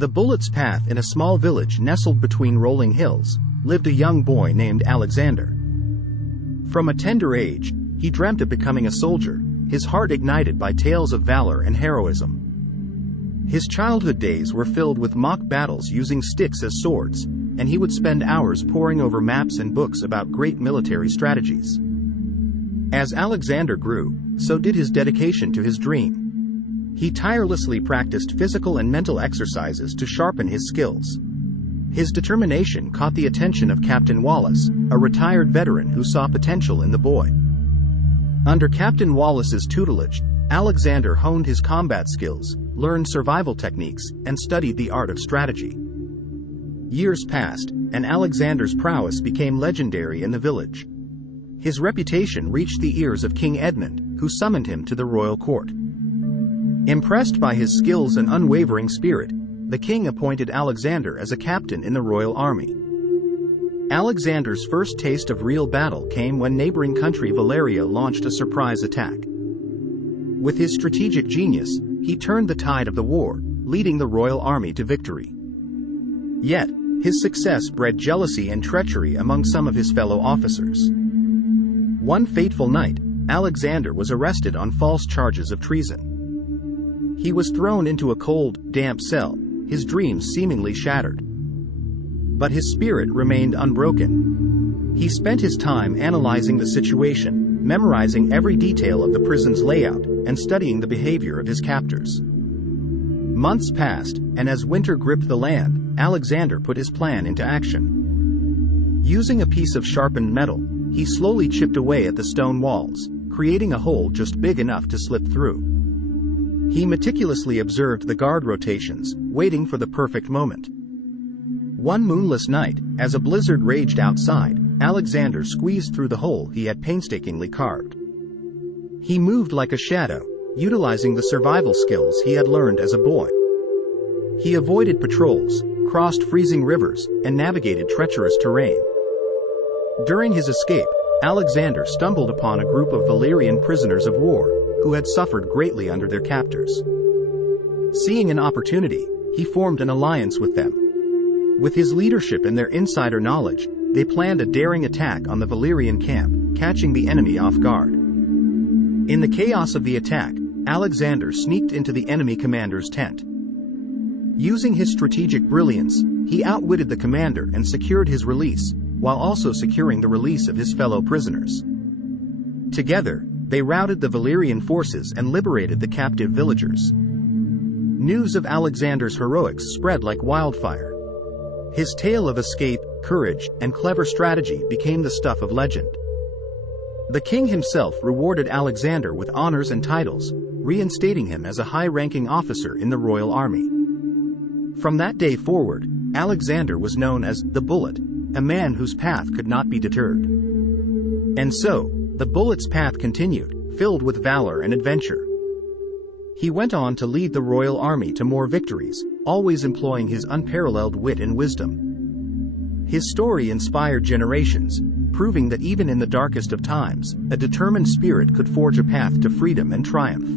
The Bullet's Path. In a small village nestled between rolling hills, lived a young boy named Alexander. From a tender age, he dreamt of becoming a soldier, his heart ignited by tales of valor and heroism. His childhood days were filled with mock battles using sticks as swords, and he would spend hours poring over maps and books about great military strategies. As Alexander grew, so did his dedication to his dream. He tirelessly practiced physical and mental exercises to sharpen his skills. His determination caught the attention of Captain Wallace, a retired veteran who saw potential in the boy. Under Captain Wallace's tutelage, Alexander honed his combat skills, learned survival techniques, and studied the art of strategy. Years passed, and Alexander's prowess became legendary in the village. His reputation reached the ears of King Edmund, who summoned him to the royal court. Impressed by his skills and unwavering spirit, the king appointed Alexander as a captain in the royal army. Alexander's first taste of real battle came when neighboring country Valeria launched a surprise attack. With his strategic genius, he turned the tide of the war, leading the royal army to victory. Yet, his success bred jealousy and treachery among some of his fellow officers. One fateful night, Alexander was arrested on false charges of treason. He was thrown into a cold, damp cell, his dreams seemingly shattered. But his spirit remained unbroken. He spent his time analyzing the situation, memorizing every detail of the prison's layout, and studying the behavior of his captors. Months passed, and as winter gripped the land, Alexander put his plan into action. Using a piece of sharpened metal, he slowly chipped away at the stone walls, creating a hole just big enough to slip through. He meticulously observed the guard rotations, waiting for the perfect moment. One moonless night, as a blizzard raged outside, Alexander squeezed through the hole he had painstakingly carved. He moved like a shadow, utilizing the survival skills he had learned as a boy. He avoided patrols, crossed freezing rivers, and navigated treacherous terrain. During his escape, Alexander stumbled upon a group of Valyrian prisoners of war, who had suffered greatly under their captors. Seeing an opportunity, he formed an alliance with them. With his leadership and their insider knowledge, they planned a daring attack on the Valyrian camp, catching the enemy off guard. In the chaos of the attack, Alexander sneaked into the enemy commander's tent. Using his strategic brilliance, he outwitted the commander and secured his release, while also securing the release of his fellow prisoners. Together, they routed the Valyrian forces and liberated the captive villagers. News of Alexander's heroics spread like wildfire. His tale of escape, courage, and clever strategy became the stuff of legend. The king himself rewarded Alexander with honors and titles, reinstating him as a high-ranking officer in the royal army. From that day forward, Alexander was known as the Bullet, a man whose path could not be deterred. And so, the Bullet's path continued, filled with valor and adventure. He went on to lead the royal army to more victories, always employing his unparalleled wit and wisdom. His story inspired generations, proving that even in the darkest of times, a determined spirit could forge a path to freedom and triumph.